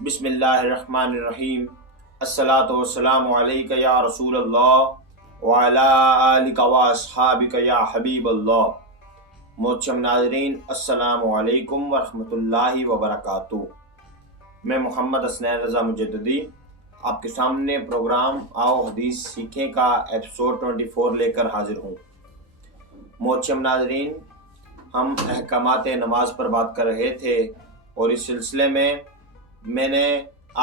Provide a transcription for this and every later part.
بسم اللہ الرحمن الرحیم۔ الصلاۃ والسلام علیک یا رسول اللہ وعلی آلک و اصحابک یا حبیب اللہ۔ محترم ناظرین، السلام علیکم ورحمۃ اللہ وبرکاتہ۔ میں محمد حسنین رضا مجددی آپ کے سامنے پروگرام آؤ حدیث سیکھیں کا ایپیسوڈ 24 لے کر حاضر ہوں۔ محترم ناظرین، ہم احکامات نماز پر بات کر رہے تھے اور اس سلسلے میں نے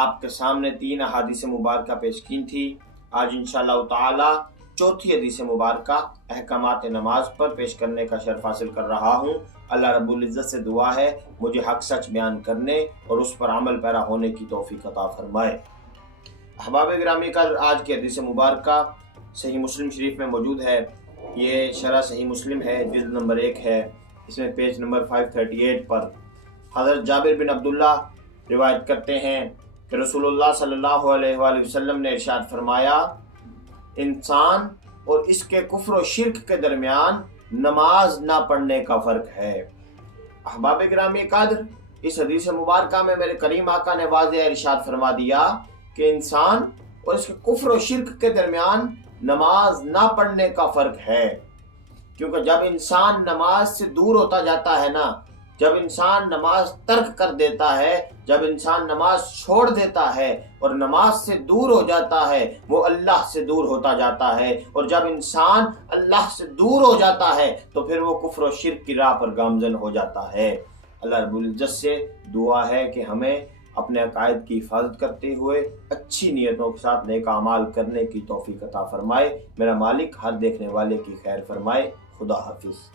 آپ کے سامنے 3 احادیث مبارکہ پیش کی تھی۔ آج انشاءاللہ تعالی چوتھی حدیث مبارکہ احکامات نماز پر پیش کرنے کا شرف حاصل کر رہا ہوں۔ اللہ رب العزت سے دعا ہے مجھے حق سچ بیان کرنے اور اس پر عمل پیرا ہونے کی توفیق عطا فرمائے۔ احباب گرامی کا آج کی حدیث مبارکہ صحیح مسلم شریف میں موجود ہے۔ یہ شرح صحیح مسلم ہے، جلد نمبر 1 ہے، اس میں پیج نمبر 538 پر حضرت جابر بن عبداللہ روایت کرتے ہیں کہ رسول اللہ صلی اللہ علیہ وآلہ وسلم نے ارشاد فرمایا، انسان اور اس کے کفر و شرک کے درمیان نماز نہ پڑھنے کا فرق ہے۔ احباب گرامی قدر، اس حدیث مبارکہ میں میرے کریم آقا نے واضح ارشاد فرما دیا کہ انسان اور اس کے کفر و شرک کے درمیان نماز نہ پڑھنے کا فرق ہے، کیونکہ جب انسان نماز سے دور ہوتا جاتا ہے نا، جب انسان نماز ترک کر دیتا ہے، جب انسان نماز چھوڑ دیتا ہے اور نماز سے دور ہو جاتا ہے، وہ اللہ سے دور ہوتا جاتا ہے، اور جب انسان اللہ سے دور ہو جاتا ہے تو پھر وہ کفر و شرک کی راہ پر گامزن ہو جاتا ہے۔ اللہ رب العزت سے دعا ہے کہ ہمیں اپنے عقائد کی حفاظت کرتے ہوئے اچھی نیتوں کے ساتھ نیک اعمال کرنے کی توفیق عطا فرمائے۔ میرا مالک ہر دیکھنے والے کی خیر فرمائے۔ خدا حافظ۔